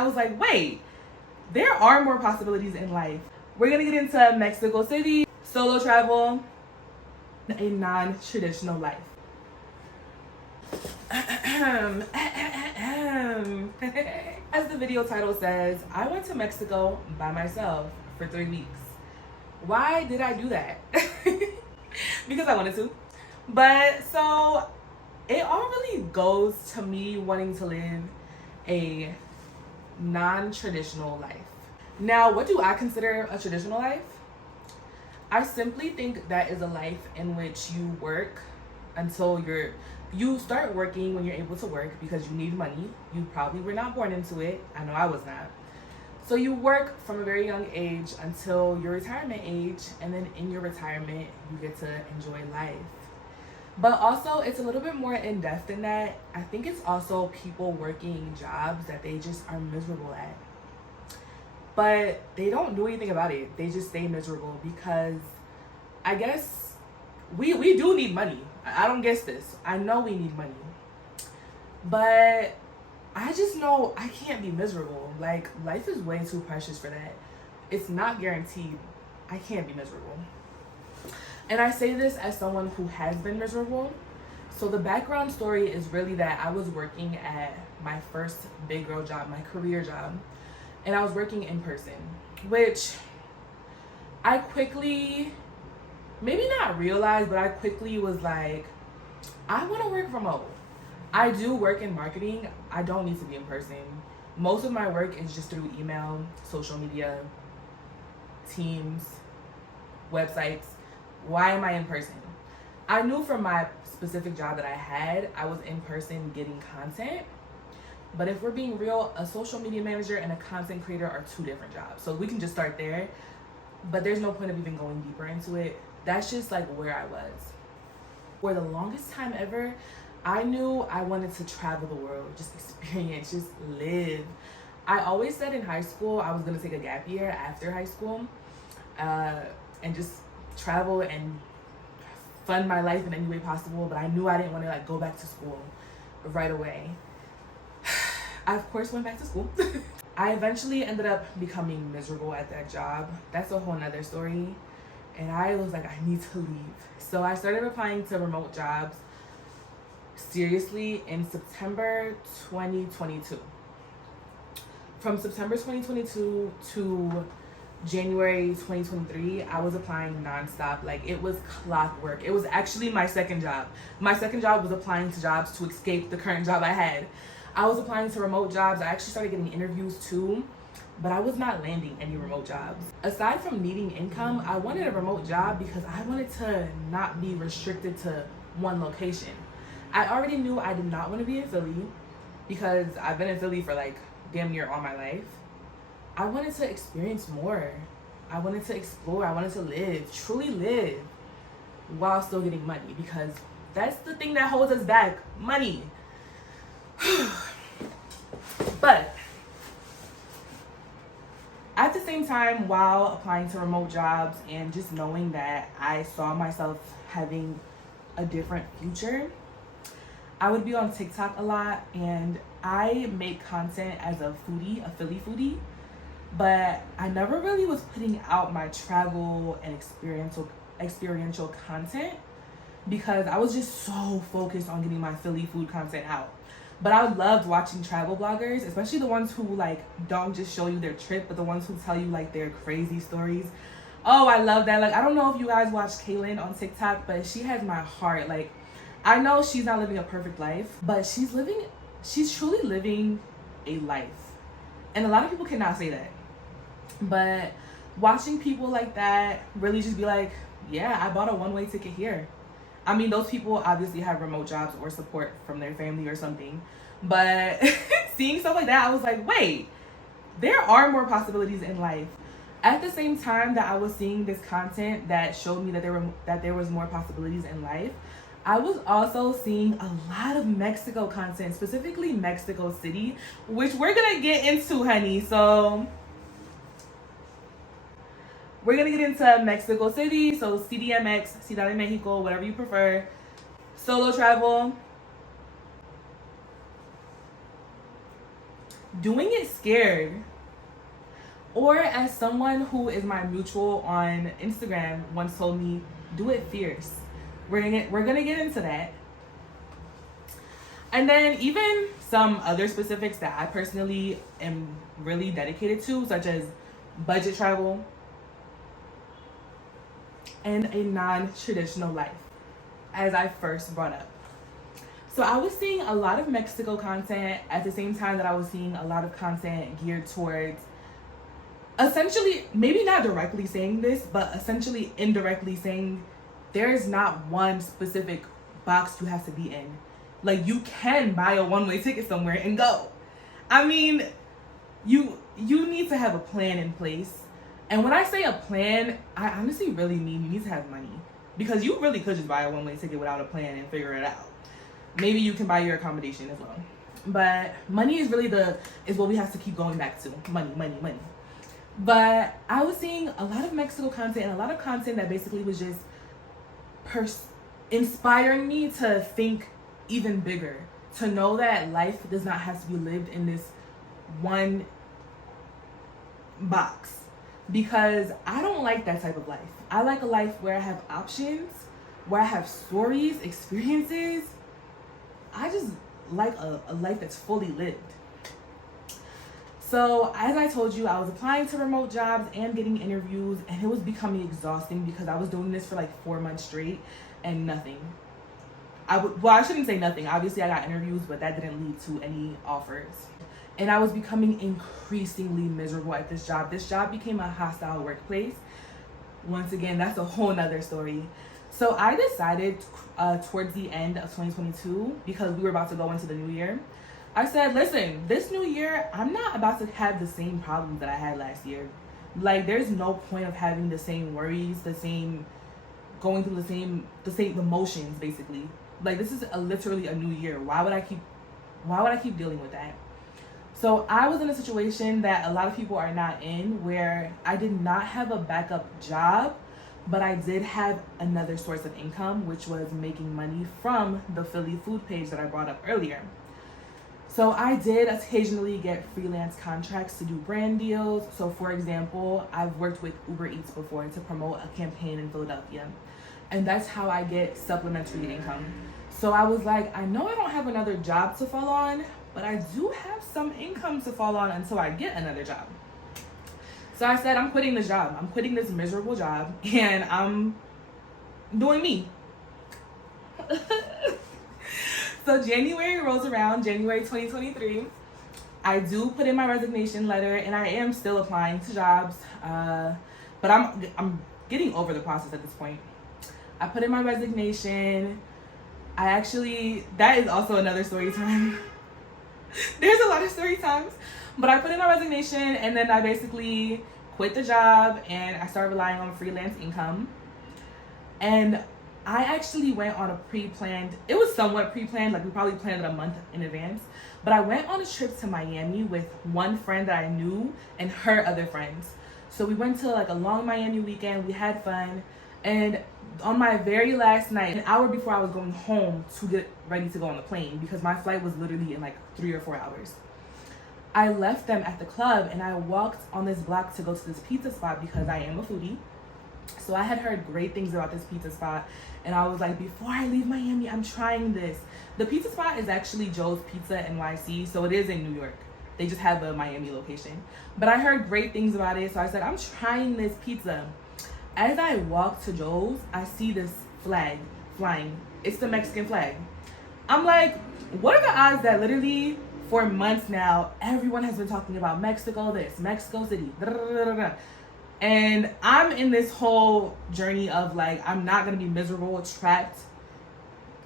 I was like, wait, there are more possibilities in life. We're gonna get into Mexico City, solo travel, a non-traditional life. As the video title says, I went to Mexico by myself for 3 weeks. Why did I do that? Because I wanted to. But so it all really goes to me wanting to live a non-traditional life. Now, what do I consider a traditional life? I simply think that is a life in which you work until you start working when you're able to work because you need money. You probably were not born into it. I know I was not. So you work from a very young age until your retirement age, and then in your retirement, you get to enjoy life. But also, it's a little bit more in-depth than that. I think it's also people working jobs that they just are miserable at. But they don't do anything about it. They just stay miserable because I guess we do need money. I don't guess this. I know we need money. But I just know I can't be miserable. Like, life is way too precious for that. It's not guaranteed. I can't be miserable. And I say this as someone who has been miserable. So the background story is really that I was working at my first big girl job, my career job. And I was working in person, which I quickly, maybe not realized, but I quickly was like, I want to work remote. I do work in marketing. I don't need to be in person. Most of my work is just through email, social media, Teams, websites. Why am I in person? I knew from my specific job that I had, I was in person getting content. But if we're being real, a social media manager and a content creator are two different jobs. So we can just start there. But there's no point of even going deeper into it. That's just like where I was. For the longest time ever, I knew I wanted to travel the world, just experience, just live. I always said in high school I was going to take a gap year after high school and just travel and fund my life in any way possible. But I knew I didn't want to like go back to school right away. I, of course, went back to school. I eventually ended up becoming miserable at that job. That's a whole nother story. And I was like, I need to leave. So I started applying to remote jobs seriously in September 2022. From September 2022 to January 2023, I was applying nonstop. Like, it was clockwork. It was actually my second job. My second job was applying to jobs to escape the current job I had. I was applying to remote jobs. I actually started getting interviews too, but I was not landing any remote jobs. Aside from needing income, I wanted a remote job because I wanted to not be restricted to one location. I already knew I did not want to be in Philly because I've been in Philly for like damn near all my life. I wanted to experience more. I wanted to explore. I wanted to live, truly live, while still getting money, because that's the thing that holds us back, money. But at the same time, while applying to remote jobs and just knowing that I saw myself having a different future, I would be on TikTok a lot, and I make content as a foodie, a Philly foodie, but I never really was putting out my travel and experiential content because I was just so focused on getting my Philly food content out. But I loved watching travel bloggers, especially the ones who like don't just show you their trip, but the ones who tell you like their crazy stories. Oh, I love that. Like, I don't know if you guys watch Kaylin on TikTok, but she has my heart. Like, I know she's not living a perfect life, but she's truly living a life. And a lot of people cannot say that. But watching people like that really just be like, yeah, I bought a one-way ticket here. I mean, those people obviously have remote jobs or support from their family or something. But seeing stuff like that, I was like, wait, there are more possibilities in life. At the same time that I was seeing this content that showed me that there was more possibilities in life, I was also seeing a lot of Mexico content, specifically Mexico City, which we're gonna get into, honey. So we're gonna get into Mexico City, so CDMX, Ciudad de Mexico, whatever you prefer. Solo travel. doing it scared. Or as someone who is my mutual on Instagram once told me, do it fierce. We're gonna get into that. And then even some other specifics that I personally am really dedicated to, such as budget travel and a non-traditional life, as I first brought up. So I was seeing a lot of Mexico content at the same time that I was seeing a lot of content geared towards essentially, maybe not directly saying this, but essentially indirectly saying there's not one specific box you have to be in. Like, you can buy a one-way ticket somewhere and go. I mean, you need to have a plan in place. And when I say a plan, I honestly really mean you need to have money. Because you really could just buy a one-way ticket without a plan and figure it out. Maybe you can buy your accommodation as well. But money is really is what we have to keep going back to. Money, money, money. But I was seeing a lot of Mexico content and a lot of content that basically was just inspiring me to think even bigger, to know that life does not have to be lived in this one box, because I don't like that type of life. I like a life where I have options, where I have stories, experiences. I just like a life that's fully lived. So as I told you, I was applying to remote jobs and getting interviews, and it was becoming exhausting because I was doing this for like 4 months straight and nothing. I shouldn't say nothing. Obviously, I got interviews, but that didn't lead to any offers. And I was becoming increasingly miserable at this job. This job became a hostile workplace. Once again, that's a whole nother story. So I decided towards the end of 2022, because we were about to go into the new year, I said, listen, this new year, I'm not about to have the same problems that I had last year. Like, there's no point of having the same worries, going through the same emotions, basically. Like, this is literally a new year. Why would I keep dealing with that? So I was in a situation that a lot of people are not in, where I did not have a backup job, but I did have another source of income, which was making money from the Philly food page that I brought up earlier. So I did occasionally get freelance contracts to do brand deals. So for example, I've worked with Uber Eats before to promote a campaign in Philadelphia. And that's how I get supplementary income. So I was like, I know I don't have another job to fall on, but I do have some income to fall on until I get another job. So I said, I'm quitting this job. I'm quitting this miserable job, and I'm doing me. So January rolls around, January 2023. I do put in my resignation letter, and I am still applying to jobs, but I'm getting over the process at this point. I put in my resignation. That is also another story time. There's a lot of story times, but I put in my resignation, and then I basically quit the job, and I started relying on freelance income. And I actually went on it was somewhat pre-planned, like we probably planned it a month in advance, but I went on a trip to Miami with one friend that I knew and her other friends. So we went to like a long Miami weekend, we had fun, and on my very last night, an hour before I was going home to get ready to go on the plane, because my flight was literally in like 3 or 4 hours, I left them at the club and I walked on this block to go to this pizza spot because I am a foodie. So I had heard great things about this pizza spot, and I was like, before I leave Miami, I'm trying this. The pizza spot is actually Joe's Pizza NYC, so it is in New York. They just have a Miami location. But I heard great things about it, so I said, I'm trying this pizza. As I walk to Joe's, I see this flag flying. It's the Mexican flag. I'm like, what are the odds that literally for months now, everyone has been talking about Mexico this, Mexico City, da, da, da, da, da. And I'm in this whole journey of like, I'm not going to be miserable, trapped,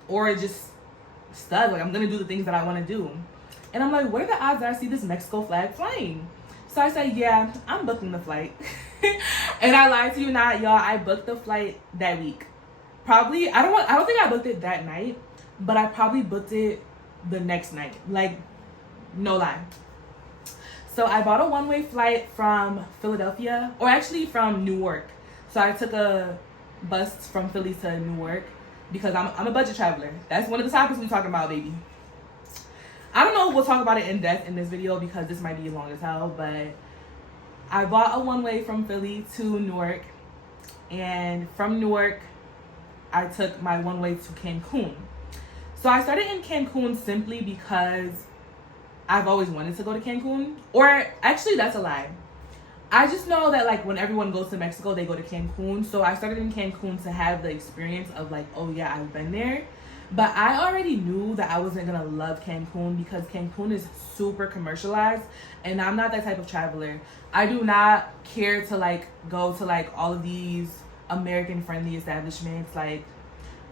or just stuck. Like, I'm going to do the things that I want to do. And I'm like, what are the odds that I see this Mexico flag flying? So I said, yeah, I'm booking the flight. And I lied to you not, y'all. I booked the flight that week. Probably, I don't think I booked it that night, but I probably booked it the next night. Like, no lie. So I bought a one-way flight from Philadelphia, or actually from Newark. So I took a bus from Philly to Newark because I'm a budget traveler. That's one of the topics we're talking about, baby. I don't know if we'll talk about it in depth in this video because this might be long as hell, but I bought a one-way from Philly to Newark, and from Newark I took my one-way to Cancun. So I started in Cancun simply because I've always wanted to go to Cancun. Or actually, that's a lie. I just know that like when everyone goes to Mexico, they go to Cancun. So I started in Cancun to have the experience of like, oh yeah, I've been there. But I already knew that I wasn't gonna love Cancun because Cancun is super commercialized, and I'm not that type of traveler. I do not care to like go to like all of these American friendly establishments. Like,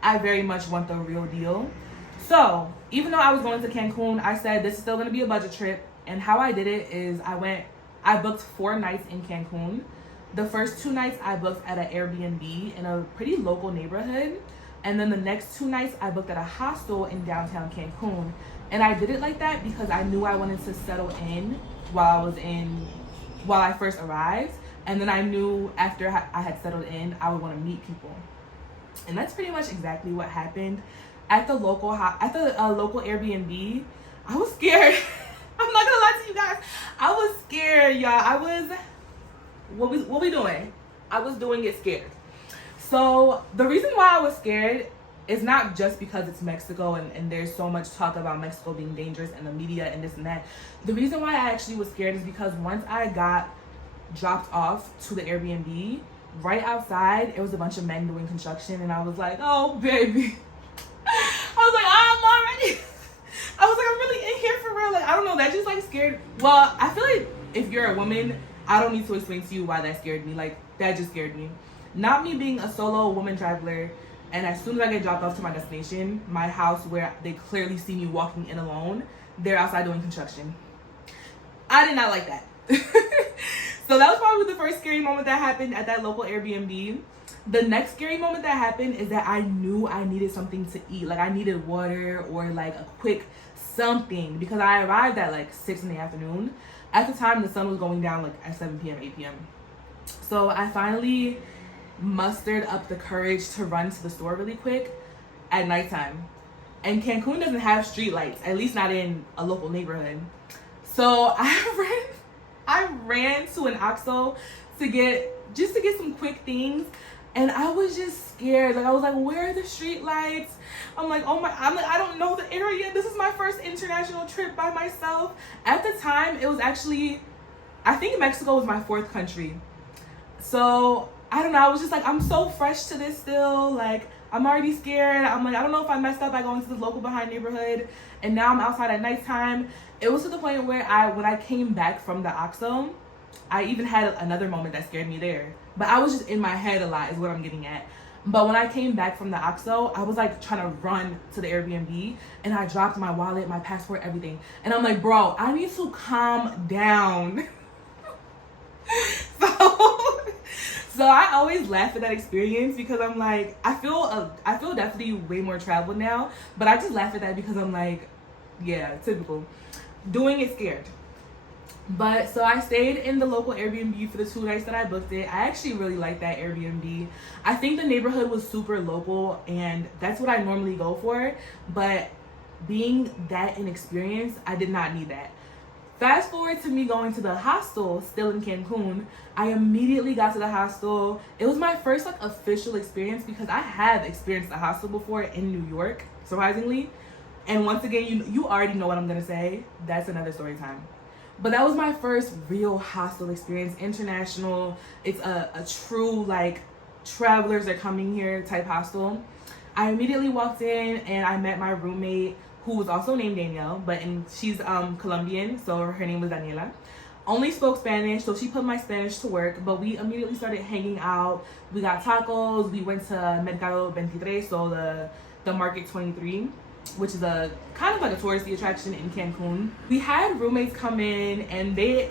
I very much want the real deal. So even though I was going to Cancun, I said this is still gonna be a budget trip. And how I did it is I booked 4 nights in Cancun. The first 2 nights I booked at an Airbnb in a pretty local neighborhood. And then the next 2 nights I booked at a hostel in downtown Cancun. And I did it like that because I knew I wanted to settle in while I first arrived. And then I knew after I had settled in, I would want to meet people. And that's pretty much exactly what happened. At the local local Airbnb, I was scared. I'm not gonna lie to you guys. I was scared, y'all. What we doing? I was doing it scared. So the reason why I was scared is not just because it's Mexico and there's so much talk about Mexico being dangerous and the media and this and that. The reason why I actually was scared is because once I got dropped off to the Airbnb, right outside, it was a bunch of men doing construction, and I was like, oh, baby. I was like, I'm already. I was like, I'm really in here for real. Like, I don't know. That just like scared. Well, I feel like if you're a woman, I don't need to explain to you why that scared me. Like, that just scared me. Not me being a solo woman traveler, and as soon as I get dropped off to my destination, my house where they clearly see me walking in alone, they're outside doing construction. I did not like that. So that was probably the first scary moment that happened at that local Airbnb. The next scary moment that happened is that I knew I needed something to eat. Like, I needed water or like a quick something because I arrived at like 6 in the afternoon. At the time, the sun was going down like at 7 p.m., 8 p.m. So I finally mustered up the courage to run to the store really quick at nighttime. And Cancun doesn't have street lights, at least not in a local neighborhood. So I ran to an OXXO to get some quick things, and I was just scared. Like, I was like, where are the street lights? I'm like, I don't know the area. This is my first international trip by myself. At the time, it was actually, I think Mexico was my 4th country. So I don't know, I was just like, I'm so fresh to this still. Like, I'm already scared. I'm like, I don't know if I messed up by going to this local behind neighborhood, and now I'm outside at nighttime. It was to the point where when I came back from the OXXO, I even had another moment that scared me there. But I was just in my head a lot is what I'm getting at. But when I came back from the OXXO, I was like trying to run to the Airbnb, and I dropped my wallet, my passport, everything. And I'm like, bro, I need to calm down. So I always laugh at that experience because I'm like, I feel definitely way more traveled now, but I just laugh at that because I'm like, yeah, typical. Doing it scared. But so I stayed in the local Airbnb for the 2 nights that I booked it. I actually really liked that Airbnb. I think the neighborhood was super local, and that's what I normally go for. But being that inexperienced, I did not need that. Fast forward to me going to the hostel, still in Cancun. I immediately got to the hostel. It was my first like official experience because I have experienced a hostel before in New York, surprisingly. And once again, you already know what I'm gonna say. That's another story time. But that was my first real hostel experience, international. It's a true like travelers are coming here type hostel. I immediately walked in and I met my roommate, who was also named Danielle, she's Colombian, so her name was Daniela. Only spoke Spanish, so she put my Spanish to work, but we immediately started hanging out. We got tacos, we went to Mercado 23, so the Market 23, which is a kind of like a touristy attraction in Cancun. We had roommates come in, and they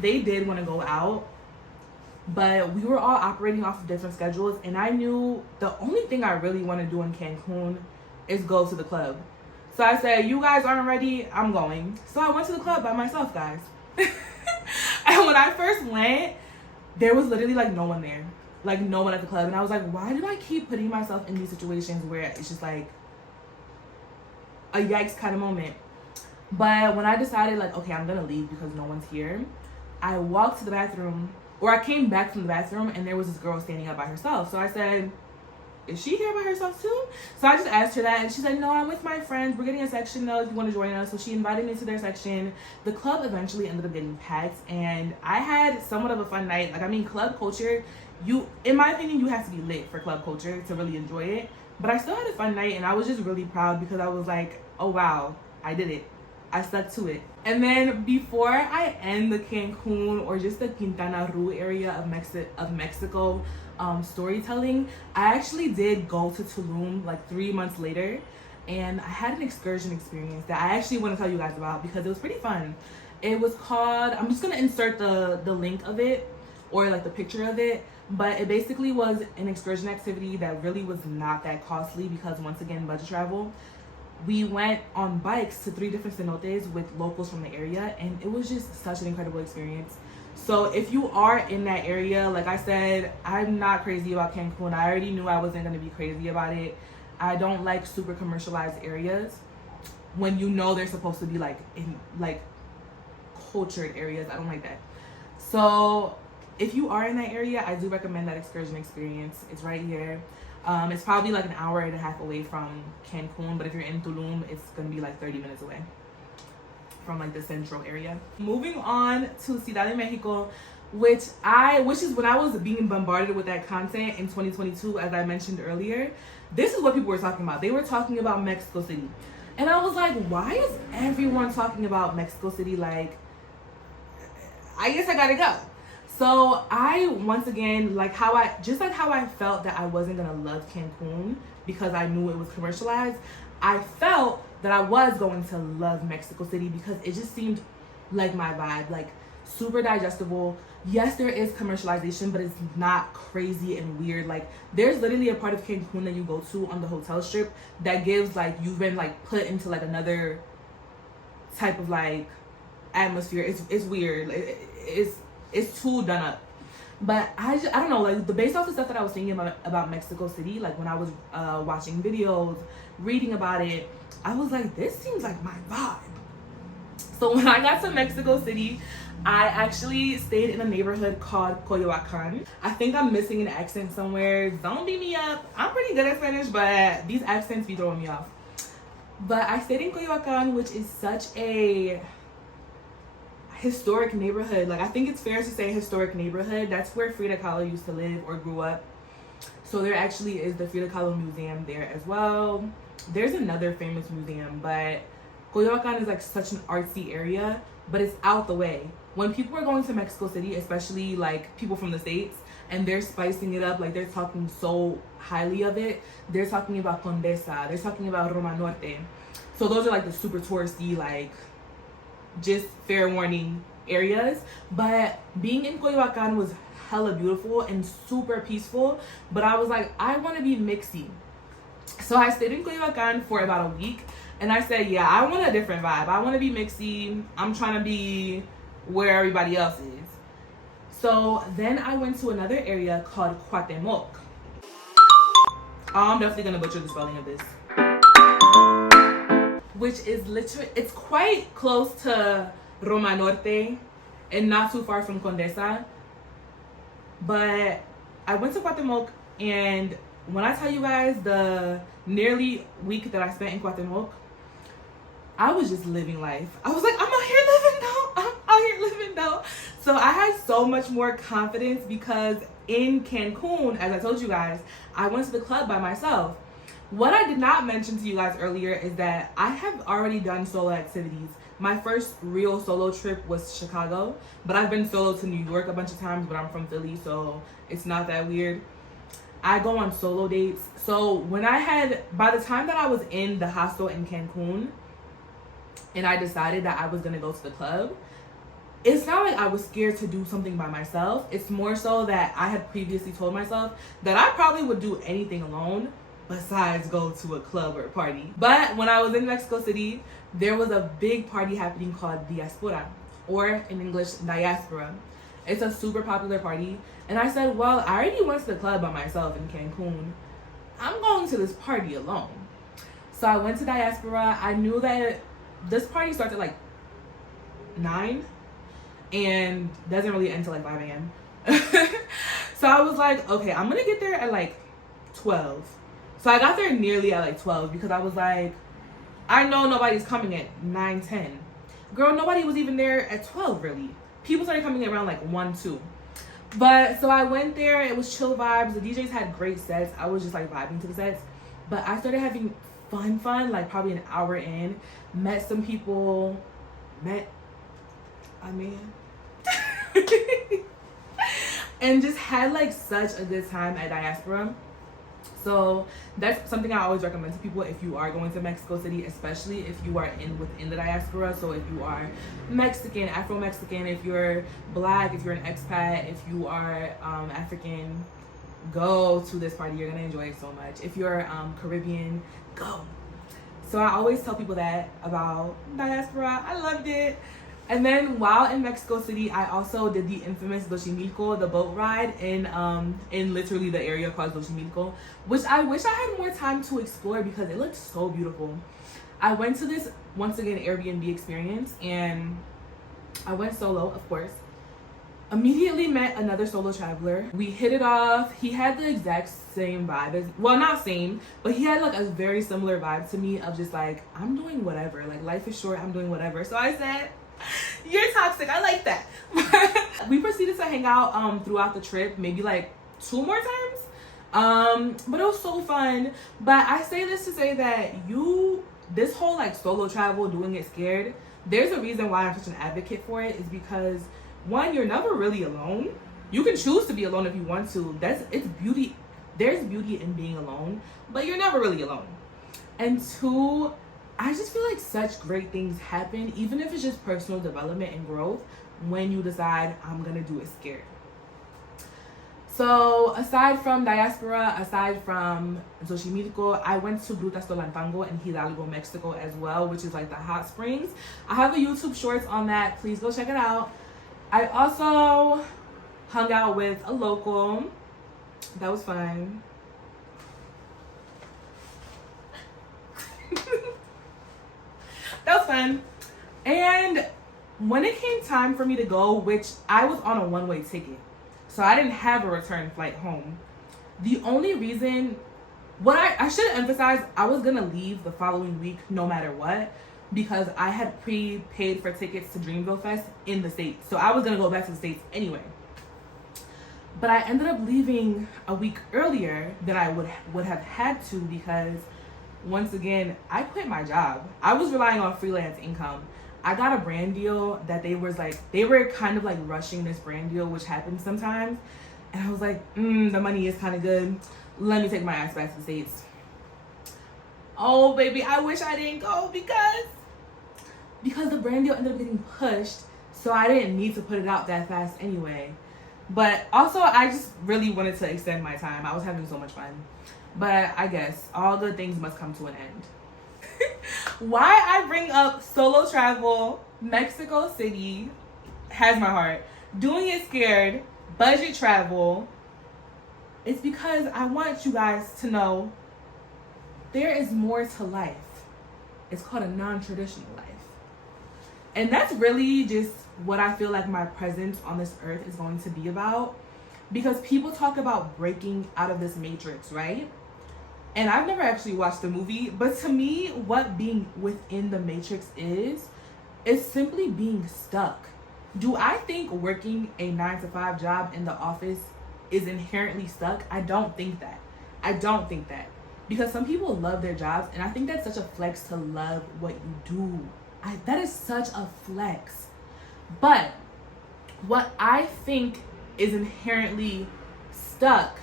did want to go out, but we were all operating off of different schedules, and I knew the only thing I really want to do in Cancun is go to the club. So I said, you guys aren't ready, I'm going. So I went to the club by myself, guys. And when I first went, there was literally like no one there. Like no one at the club. And I was like, why do I keep putting myself in these situations where it's just like a yikes kind of moment? But when I decided, like, okay, I'm gonna leave because no one's here, I walked to the bathroom, or I came back from the bathroom, and there was this girl standing up by herself. So I said, is she here by herself too? So I just asked her that, and she's like, no, I'm with my friends. We're getting a section though if you want to join us. So she invited me to their section. The club eventually ended up getting packed, and I had somewhat of a fun night. Like, I mean, club culture, in my opinion, you have to be lit for club culture to really enjoy it. But I still had a fun night, and I was just really proud because I was like, oh wow, I did it. I stuck to it. And then before I end the Cancun or just the Quintana Roo area of Mexico storytelling, I actually did go to Tulum like 3 months later, and I had an excursion experience that I actually want to tell you guys about because it was pretty fun. It was called, I'm just gonna insert the link of it or like the picture of it, but it basically was an excursion activity that really was not that costly because, once again, budget travel. We went on bikes to 3 different cenotes with locals from the area, and it was just such an incredible experience. So if you are in that area, like I said, I'm not crazy about Cancun. I already knew I wasn't going to be crazy about it. I don't like super commercialized areas when you know they're supposed to be like in like cultured areas. I don't like that. So if you are in that area, I do recommend that excursion experience. It's right here. It's probably like an hour and a half away from Cancun, but if you're in Tulum, it's gonna be like 30 minutes away from like the central area. Moving on to Ciudad de Mexico, which is when I was being bombarded with that content in 2022, as I mentioned earlier. This is what people were talking about. They were talking about Mexico City. And I was like, why is everyone talking about Mexico City? Like, I guess I gotta go. So I, once again, how I felt that I wasn't gonna love Cancun because I knew it was commercialized, I felt that I was going to love Mexico City because it just seemed like my vibe, like super digestible. Yes, there is commercialization, but it's not crazy and weird. Like, there's literally a part of Cancun that you go to on the hotel strip that gives like you've been like put into like another type of like atmosphere. It's weird. It's too done up. But I don't know, like, based off the stuff that I was thinking about Mexico City, like when I was watching videos, reading about it, I was like, this seems like my vibe. So when I got to Mexico City, I actually stayed in a neighborhood called Coyoacan. I think I'm missing an accent somewhere. Don't beat me up. I'm pretty good at Spanish, but these accents be throwing me off. But I stayed in Coyoacan, which is such a historic neighborhood. Like, I think it's fair to say historic neighborhood. That's where Frida Kahlo used to live or grew up. So there actually is the Frida Kahlo Museum there as well. There's another famous museum, but Coyoacan is like such an artsy area, but it's out the way. When people are going to Mexico City, especially like people from the States, and they're spicing it up, like they're talking so highly of it, they're talking about Condesa, they're talking about Roma Norte. So those are like the super touristy, like, just fair warning areas. But being in Coyoacan was hella beautiful and super peaceful, but I was like, I want to be mixy. So I stayed in Coyoacan for about a week, and I said, yeah, I want a different vibe. I want to be mixy. I'm trying to be where everybody else is. So then I went to another area called Cuauhtemoc. I'm definitely gonna butcher the spelling of this, which is literally, it's quite close to Roma Norte and not too far from Condesa. But I went to Cuauhtemoc, and when I tell you guys the nearly week that I spent in Cuauhtemoc, I was just living life. I was like, I'm out here living though. I'm out here living though. So I had so much more confidence because in Cancun, as I told you guys, I went to the club by myself. What I did not mention to you guys earlier is that I have already done solo activities. My first real solo trip was Chicago, but I've been solo to New York a bunch of times, but I'm from Philly, so it's not that weird. I go on solo dates. So by the time that I was in the hostel in Cancun and I decided that I was gonna go to the club, it's not like I was scared to do something by myself. It's more so that I had previously told myself that I probably would do anything alone besides go to a club or a party. But when I was in Mexico City, there was a big party happening called Diaspora, or in English, Diaspora. It's a super popular party. And I said, well, I already went to the club by myself in Cancun. I'm going to this party alone. So I went to Diaspora. I knew that this party starts at like 9 and doesn't really end till like 5 a.m. So I was like, okay, I'm gonna get there at like 12. So I got there nearly at like 12 because I was like, I know nobody's coming at 9:10. Girl, nobody was even there at 12 really. People started coming around like 1, 2. But so I went there, it was chill vibes. The DJs had great sets. I was just like vibing to the sets. But I started having fun, like probably an hour in. Met some people, and just had like such a good time at Diaspora. So that's something I always recommend to people if you are going to Mexico City, especially if you are within the diaspora. So if you are Mexican, Afro-Mexican, if you're Black, if you're an expat, if you are African, go to this party. You're gonna enjoy it so much. If you're Caribbean, go. So I always tell people that about diaspora. I loved it. And then while in Mexico City, I also did the infamous Xochimilco, the boat ride in literally the area called Xochimilco, which I wish I had more time to explore because it looked so beautiful. I went to this, once again, Airbnb experience, and I went solo, of course. Immediately met another solo traveler. We hit it off. He had the exact same vibe as, well, not same, but he had like a very similar vibe to me of just like, I'm doing whatever. Like, life is short, I'm doing whatever. So I said, you're toxic, I like that. We proceeded to hang out throughout the trip, maybe like 2 more times. But it was so fun. But I say this to say that this whole like solo travel, doing it scared, there's a reason why I'm such an advocate for it, is because one, you're never really alone. You can choose to be alone if you want to. It's beauty. There's beauty in being alone, but you're never really alone. And 2, I just feel like such great things happen, even if it's just personal development and growth, when you decide I'm gonna do it scared. So aside from Diaspora, aside from Xochimilco, I went to Grutas Tolantango in Hidalgo, Mexico as well, which is like the hot springs. I have a YouTube shorts on that. Please go check it out. I also hung out with a local. That was fun. That was fun. And when it came time for me to go, which I was on a one-way ticket, so I didn't have a return flight home. The only reason, what I should emphasize, I was gonna leave the following week no matter what, because I had prepaid for tickets to Dreamville Fest in the States. So I was gonna go back to the States anyway. But I ended up leaving a week earlier than I would have had to, because once again, I quit my job. I was relying on freelance income. I got a brand deal that they were kind of like rushing this brand deal, which happens sometimes. And I was like, the money is kind of good. Let me take my ass back to the States. Oh, baby, I wish I didn't go because the brand deal ended up getting pushed. So I didn't need to put it out that fast anyway. But also, I just really wanted to extend my time. I was having so much fun. But I guess all good things must come to an end. Why I bring up solo travel, Mexico City has my heart. Doing it scared, budget travel. It's because I want you guys to know there is more to life. It's called a non-traditional life. And that's really just what I feel like my presence on this earth is going to be about. Because people talk about breaking out of this matrix, right? And I've never actually watched the movie, but to me, what being within the matrix is simply being stuck. Do I think working a 9-to-5 job in the office is inherently stuck? I don't think that. Because some people love their jobs, and I think that's such a flex to love what you do. That is such a flex. But what I think is inherently stuck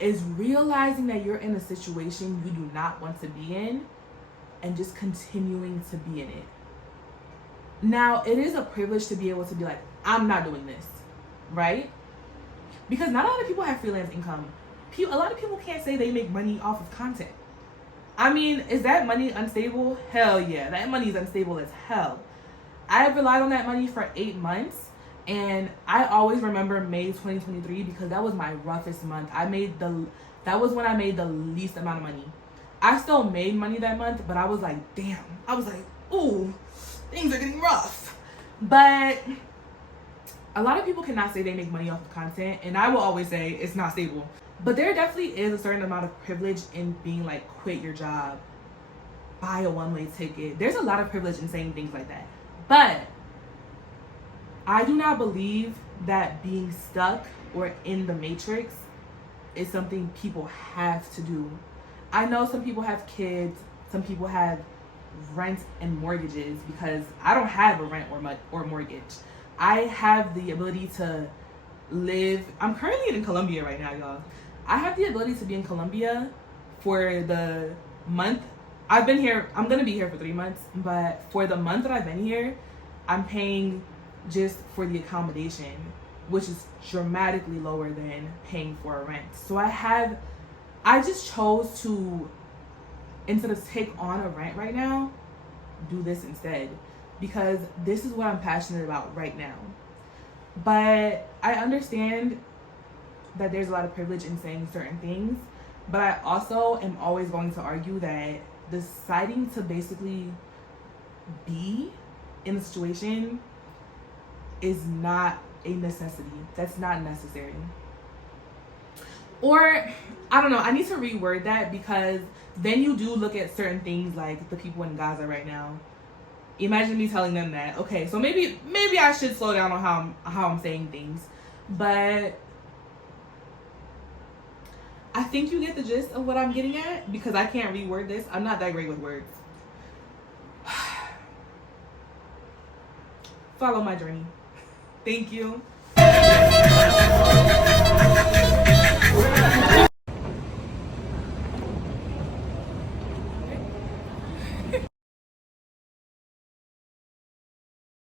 is realizing that you're in a situation you do not want to be in and just continuing to be in it. Now, it is a privilege to be able to be like, I'm not doing this, right? Because not a lot of people have freelance income. A lot of people can't say they make money off of content. I mean, is that money unstable? Hell yeah, that money is unstable as hell. I have relied on that money for 8 months. And I always remember May 2023 because that was my roughest month. That was when I made the least amount of money. I still made money that month, but I was like, damn. I was like, ooh, things are getting rough. But a lot of people cannot say they make money off of content, and I will always say it's not stable. But there definitely is a certain amount of privilege in being like, quit your job, buy a one-way ticket. There's a lot of privilege in saying things like that. But I do not believe that being stuck or in the matrix is something people have to do. I know some people have kids, some people have rent and mortgages, because I don't have a rent or mortgage. I have the ability to live. I'm currently in Colombia right now, y'all. I have the ability to be in Colombia for the month. I've been here, I'm gonna be here for 3 months, but for the month that I've been here, I'm paying just for the accommodation, which is dramatically lower than paying for a rent. So I just chose to, instead of take on a rent right now, do this instead, because this is what I'm passionate about right now. But I understand that there's a lot of privilege in saying certain things, but I also am always going to argue that deciding to basically be in a situation is not a necessity. That's not necessary. Or, I don't know, I need to reword that, because then you do look at certain things like the people in Gaza right now. Imagine me telling them that, okay, so maybe I should slow down on how I'm saying things. But I think you get the gist of what I'm getting at, because I can't reword this. I'm not that great with words. Follow my journey. Thank you.